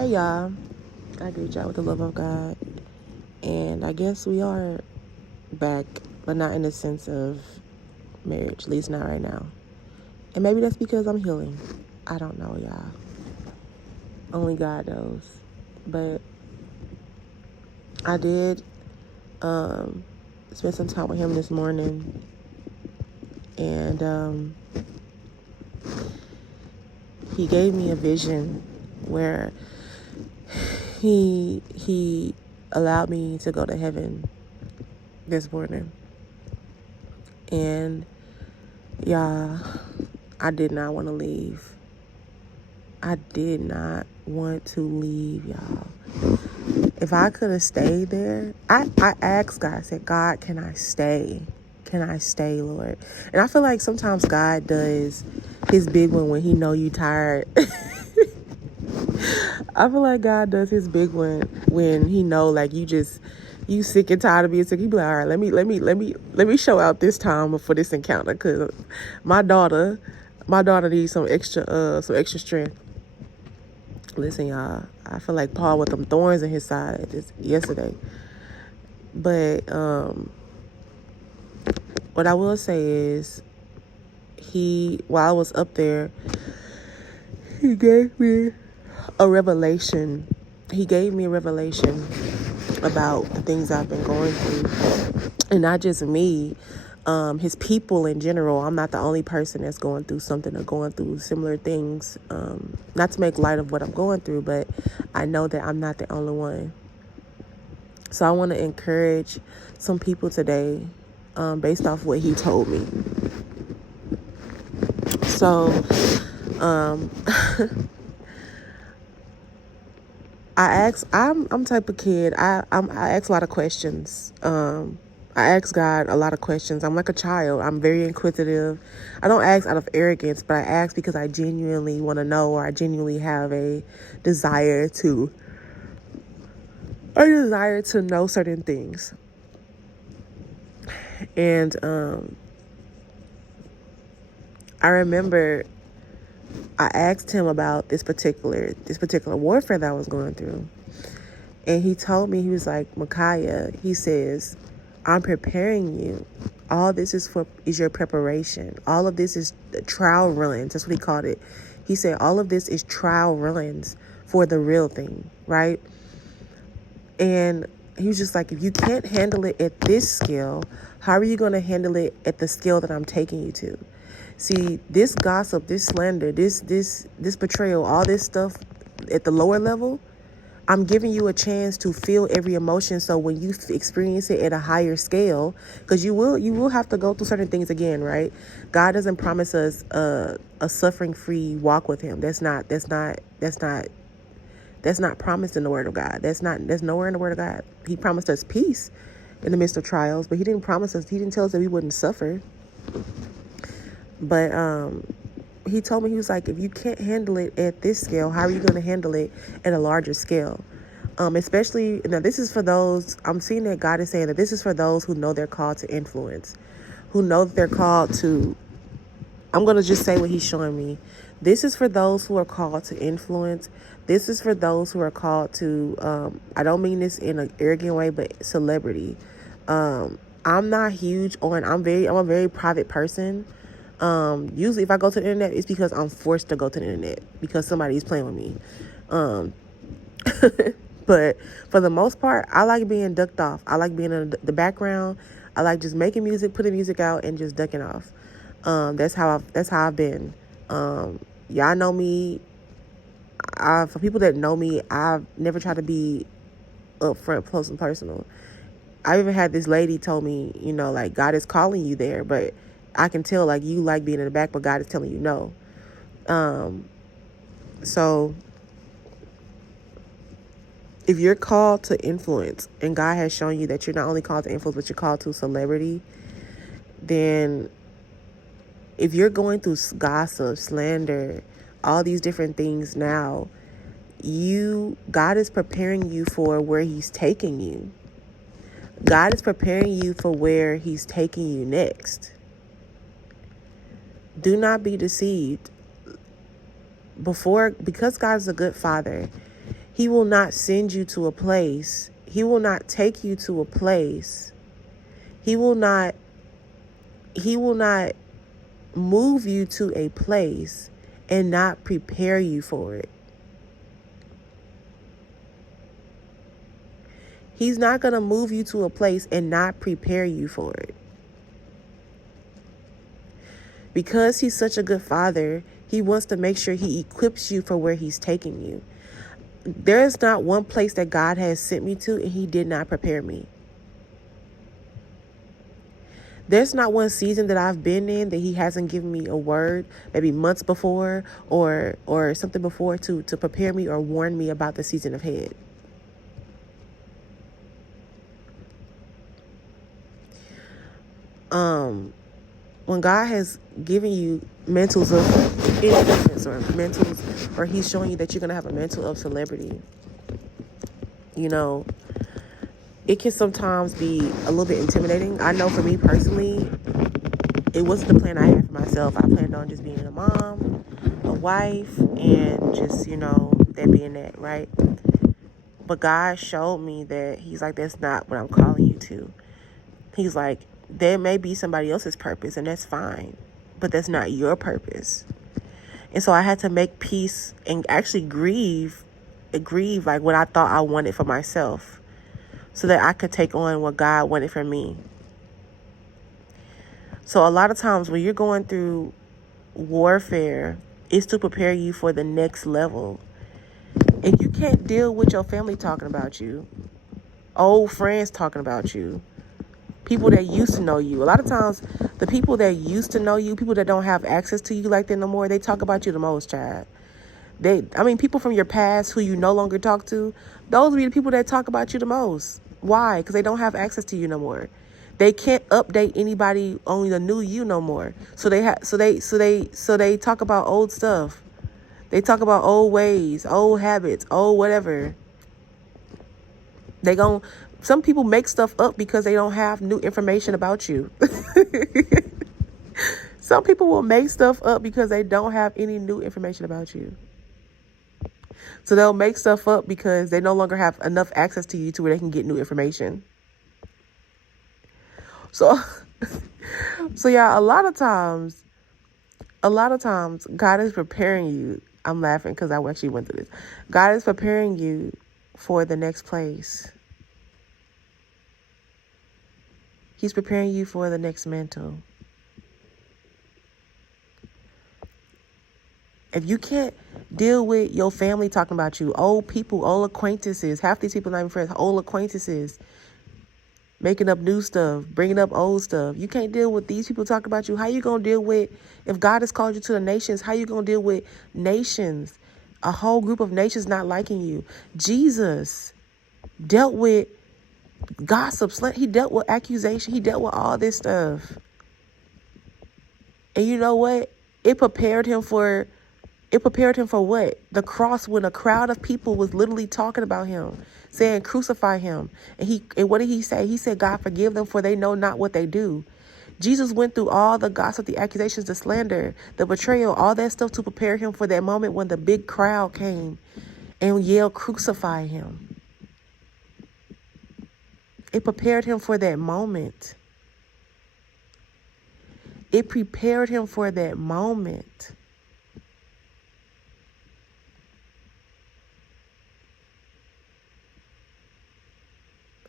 Hey y'all, I greet y'all with the love of God, and I guess we are back, but not in the sense of marriage, at least not right now. And maybe that's because I'm healing. I don't know, y'all. Only God knows. But I did spend some time with him this morning, and he gave me a vision where he allowed me to go to heaven this morning. And yeah, I did not want to leave. I did not want to leave, y'all. If I could have stayed there, I asked God, I said, God, can I stay? Can I stay, Lord? And I feel like sometimes God does his big one when he know you tired. I feel like God does his big one when he know like you sick and tired of being sick. He be like, all right, let me show out this time for this encounter, cause my daughter needs some extra strength. Listen, y'all, I feel like Paul with them thorns in his side yesterday. But what I will say is, while I was up there, he gave me a revelation. He gave me a revelation about the things I've been going through. And not just me, his people in general. I'm not the only person that's going through something or going through similar things. Not to make light of what I'm going through, but I know that I'm not the only one. So I want to encourage some people today based off what he told me. So I'm type of kid. I ask a lot of questions. I ask God a lot of questions. I'm like a child. I'm very inquisitive. I don't ask out of arrogance, but I ask because I genuinely want to know, or I genuinely have a desire to know certain things. And I remember I asked him about this particular warfare that I was going through. And he told me, he was like, Micaiah, he says, I'm preparing you. All this is your preparation. All of this is trial runs. That's what he called it. He said, all of this is trial runs for the real thing, right? And he was just like, if you can't handle it at this scale, how are you going to handle it at the scale that I'm taking you to? See, this gossip, this slander, this betrayal, all this stuff at the lower level, I'm giving you a chance to feel every emotion. So when you experience it at a higher scale, because you will have to go through certain things again, right? God doesn't promise us a suffering-free walk with him. That's not promised in the Word of God. There's nowhere in the Word of God. He promised us peace in the midst of trials, but he didn't tell us that we wouldn't suffer. But he told me, he was like, if you can't handle it at this scale, how are you going to handle it at a larger scale? Especially, now this is for those, I'm seeing that God is saying that this is for those who know they're called to influence, who know that they're called to, I'm going to just say what he's showing me. This is for those who are called to influence. This is for those who are called to, I don't mean this in an arrogant way, but celebrity. I'm not huge on, I'm a very private person. Usually if I go to the internet, it's because I'm forced to go to the internet because somebody's playing with me. But for the most part, I like being ducked off. I like being in the background. I like just making music, putting music out, and just ducking off. That's how I've been. Y'all know me. For people that know me, I've never tried to be upfront, close, and personal. I even had this lady told me, like, God is calling you there, but I can tell, like, you like being in the back, but God is telling you no. So if you're called to influence, and God has shown you that you're not only called to influence, but you're called to celebrity, then if you're going through gossip, slander, all these different things now, God is preparing you for where he's taking you. God is preparing you for where he's taking you next. Do not be deceived. Because God is a good father, He will not send you to a place. He will not take you to a place. He will not move you to a place and not prepare you for it. He's not going to move you to a place and not prepare you for it. Because he's such a good father, he wants to make sure he equips you for where he's taking you. There is not one place that God has sent me to and he did not prepare me. There's not one season that I've been in that he hasn't given me a word, maybe months before or something before to prepare me or warn me about the season ahead. When God has given you mentals of influence or he's showing you that you're going to have a mental of celebrity, it can sometimes be a little bit intimidating. I know for me personally, it wasn't the plan I had for myself. I planned on just being a mom, a wife, and just, that being that, right? But God showed me that he's like, that's not what I'm calling you to. He's like, there may be somebody else's purpose, and that's fine, but that's not your purpose. And so I had to make peace and actually grieve like what I thought I wanted for myself so that I could take on what God wanted for me. So a lot of times when you're going through warfare, it's to prepare you for the next level. And you can't deal with your family talking about you, old friends talking about you, people that used to know you. A lot of times, the people that used to know you, people that don't have access to you like that no more, they talk about you the most, child. People from your past who you no longer talk to, those will be the people that talk about you the most. Why? Because they don't have access to you no more. They can't update anybody on the new you no more. So they talk about old stuff. They talk about old ways, old habits, old whatever. Some people make stuff up because they don't have new information about you. Some people will make stuff up because they don't have any new information about you. So they'll make stuff up because they no longer have enough access to you to where they can get new information. So yeah, a lot of times, God is preparing you. I'm laughing because I actually went through this. God is preparing you for the next place. He's preparing you for the next mantle. If you can't deal with your family talking about you, old people, old acquaintances, half these people not even friends, old acquaintances, making up new stuff, bringing up old stuff. You can't deal with these people talking about you. How you going to deal with, if God has called you to the nations, how you going to deal with nations, a whole group of nations not liking you? Jesus dealt with gossip. He dealt with accusation. He dealt with all this stuff. And you know what? It prepared him for what? The cross, when a crowd of people was literally talking about him, saying, crucify him. And what did he say? He said, God, forgive them, for they know not what they do. Jesus went through all the gossip, the accusations, the slander, the betrayal, all that stuff to prepare him for that moment when the big crowd came and yelled, crucify him. It prepared him for that moment. It prepared him for that moment.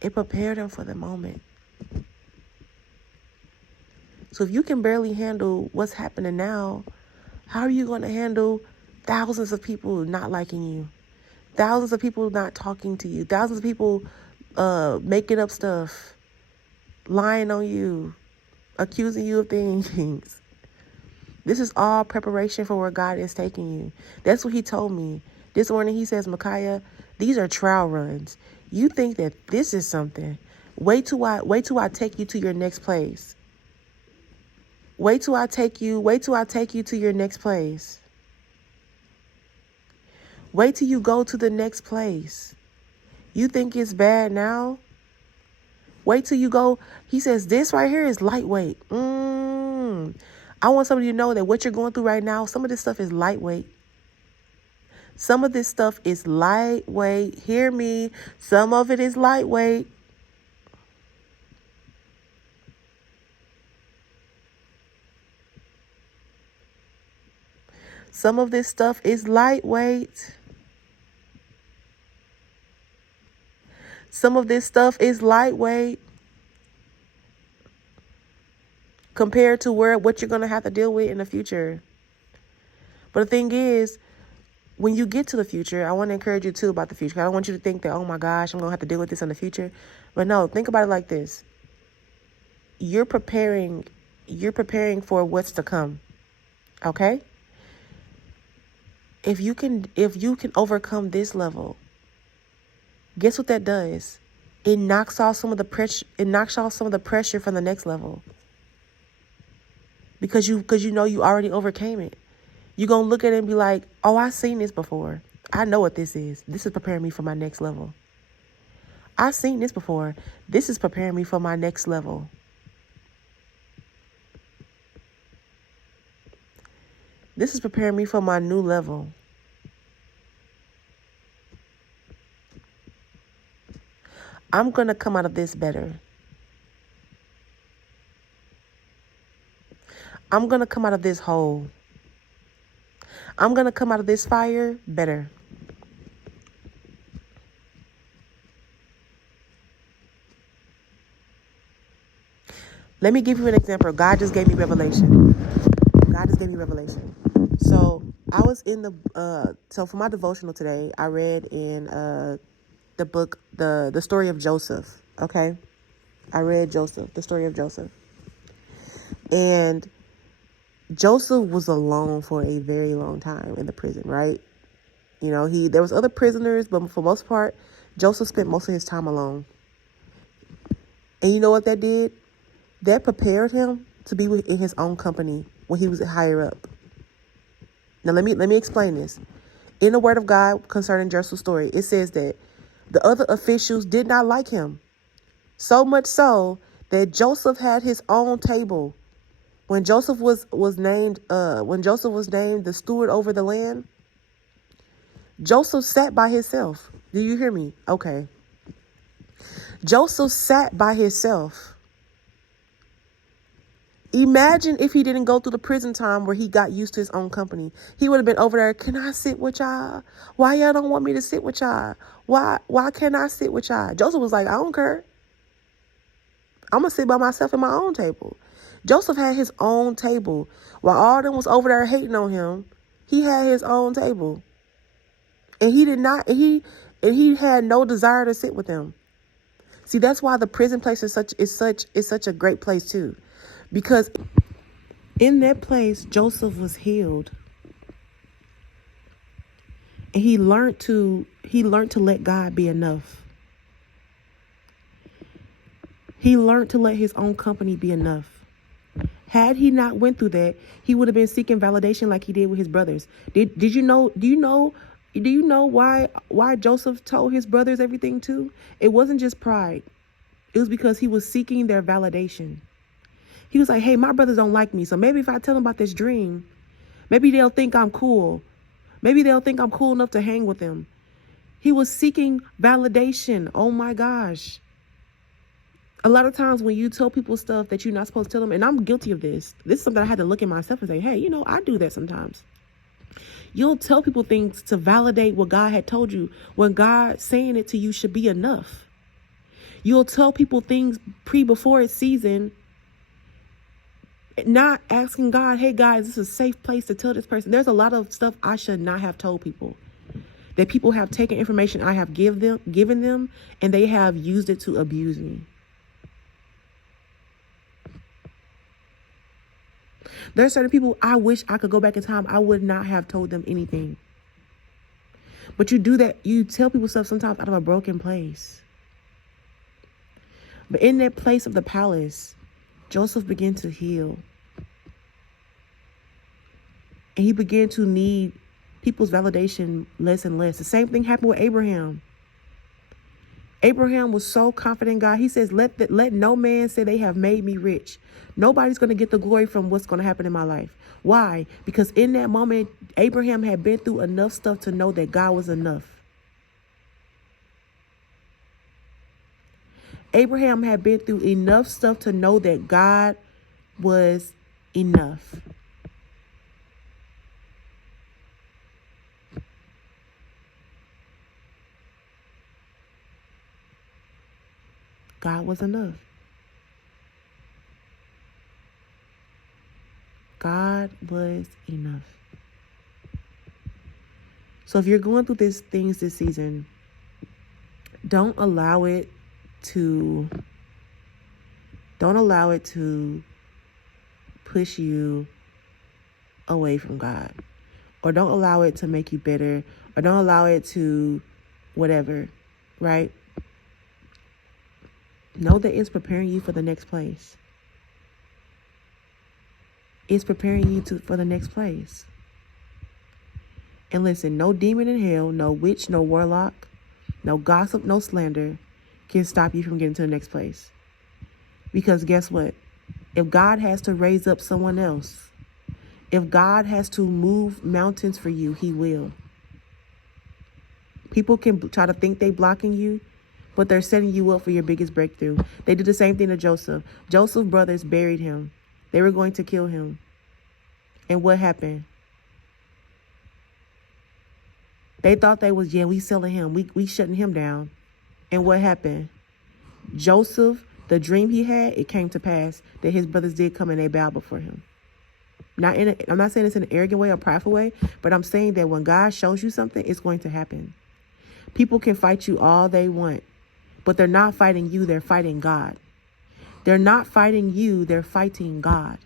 It prepared him for the moment. So if you can barely handle what's happening now, how are you going to handle thousands of people not liking you? Thousands of people not talking to you? Thousands of people making up stuff, lying on you, accusing you of things. This is all preparation for where God is taking you. That's what he told me. This morning he says, Micaiah, these are trial runs. You think that this is something. Wait till I take you to your next place. Wait till I take you to your next place. Wait till you go to the next place. You think it's bad now? Wait till you go. He says, this right here is lightweight. I want somebody to know that what you're going through right now, some of this stuff is lightweight. Some of this stuff is lightweight. Hear me. Some of it is lightweight. Some of this stuff is lightweight. Some of this stuff is lightweight compared to what you're going to have to deal with in the future. But the thing is, when you get to the future, I want to encourage you too about the future. I don't want you to think that, oh my gosh, I'm going to have to deal with this in the future. But no, think about it like this. You're preparing for what's to come. Okay? If you can overcome this level, guess what that does? It knocks off some of the pressure. It knocks off some of the pressure from the next level. Because you know you already overcame it. You're going to look at it and be like, oh, I've seen this before. I know what this is. This is preparing me for my next level. I've seen this before. This is preparing me for my next level. This is preparing me for my new level. I'm going to come out of this better. I'm going to come out of this hole. I'm going to come out of this fire better. Let me give you an example. God just gave me revelation. So I was in so for my devotional today, I read in the book, the story of Joseph. Okay. I read the story of Joseph. And Joseph was alone for a very long time in the prison, right? You know, there was other prisoners, but for most part, Joseph spent most of his time alone. And you know what that did? That prepared him to be in his own company when he was higher up. Now, let me explain this. In the Word of God concerning Joseph's story, it says that the other officials did not like him. So much so that Joseph had his own table. When Joseph was named the steward over the land, Joseph sat by himself. Do you hear me? Okay. Joseph sat by himself. Imagine if he didn't go through the prison time where he got used to his own company. He would have been over there. Can I sit with y'all? Why y'all don't want me to sit with y'all? Why can't I sit with y'all? Joseph was like, I don't care. I'm going to sit by myself at my own table. Joseph had his own table. While all them was over there hating on him, he had his own table. And he had no desire to sit with them. See, that's why the prison place is such a great place too. Because in that place, Joseph was healed. And he learned to let God be enough. He learned to let his own company be enough. Had he not went through that, he would have been seeking validation like he did with his brothers. Do you know why Joseph told his brothers everything too? It wasn't just pride. It was because he was seeking their validation. He was like, hey, my brothers don't like me. So maybe if I tell them about this dream, maybe they'll think I'm cool. Maybe they'll think I'm cool enough to hang with them. He was seeking validation. Oh my gosh. A lot of times when you tell people stuff that you're not supposed to tell them, and I'm guilty of this. This is something I had to look at myself and say, hey, I do that sometimes. You'll tell people things to validate what God had told you when God saying it to you should be enough. You'll tell people things before it's season, not asking God, hey, guys, this is a safe place to tell this person. There's a lot of stuff I should not have told people. That people have taken information I have given them, and they have used it to abuse me. There are certain people I wish I could go back in time. I would not have told them anything. But you do that. You tell people stuff sometimes out of a broken place. But in that place of the palace, Joseph began to heal. And he began to need people's validation less and less. The same thing happened with Abraham. Abraham was so confident in God. He says, let no man say they have made me rich. Nobody's going to get the glory from what's going to happen in my life. Why? Because in that moment, Abraham had been through enough stuff to know that God was enough. Abraham had been through enough stuff to know that God was enough. God was enough. God was enough. So if you're going through these things this season, don't allow it to push you away from God, or don't allow it to make you bitter, or don't allow it to whatever, right? Know that it's preparing you for the next place. It's preparing you for the next place. And listen, no demon in hell, no witch, no warlock, no gossip, no slander can stop you from getting to the next place. Because guess what? If God has to raise up someone else, if God has to move mountains for you, he will. People can try to think they blocking you, but they're setting you up for your biggest breakthrough. They did the same thing to Joseph. Joseph's brothers buried him. They were going to kill him. And what happened? They thought they was, we selling him. We shutting him down. And what happened? Joseph, the dream he had, it came to pass that his brothers did come and they bowed before him. I'm not saying it's in an arrogant way or prideful way, but I'm saying that when God shows you something, it's going to happen. People can fight you all they want, but they're not fighting you. They're fighting God. They're not fighting you. They're fighting God.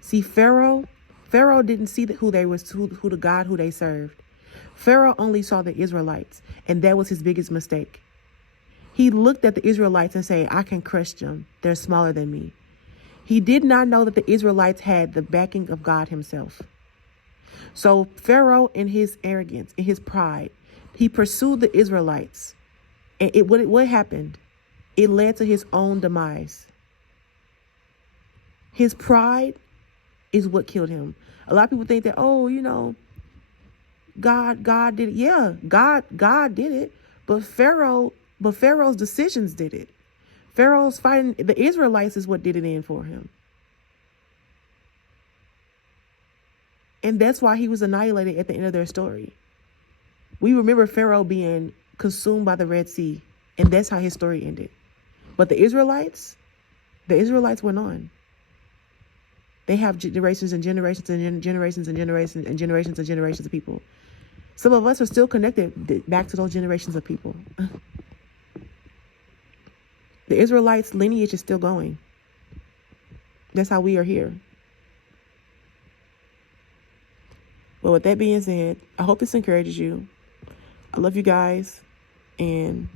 See, Pharaoh didn't see who the God who they served. Pharaoh only saw the Israelites, and that was his biggest mistake. He looked at the Israelites and said, I can crush them. They're smaller than me. He did not know that the Israelites had the backing of God himself. So Pharaoh, in his arrogance, in his pride, he pursued the Israelites. And what happened? It led to his own demise. His pride is what killed him. A lot of people think that, God did it. Yeah, God did it. But Pharaoh's decisions did it. Pharaoh's fighting the Israelites is what did it in for him. And that's why he was annihilated at the end of their story. We remember Pharaoh being consumed by the Red Sea, and that's how his story ended. But the Israelites went on. They have generations and generations and generations and generations and generations and generations of people. Some of us are still connected back to those generations of people. The Israelites' lineage is still going. That's how we are here. Well, with that being said, I hope this encourages you. I love you guys, and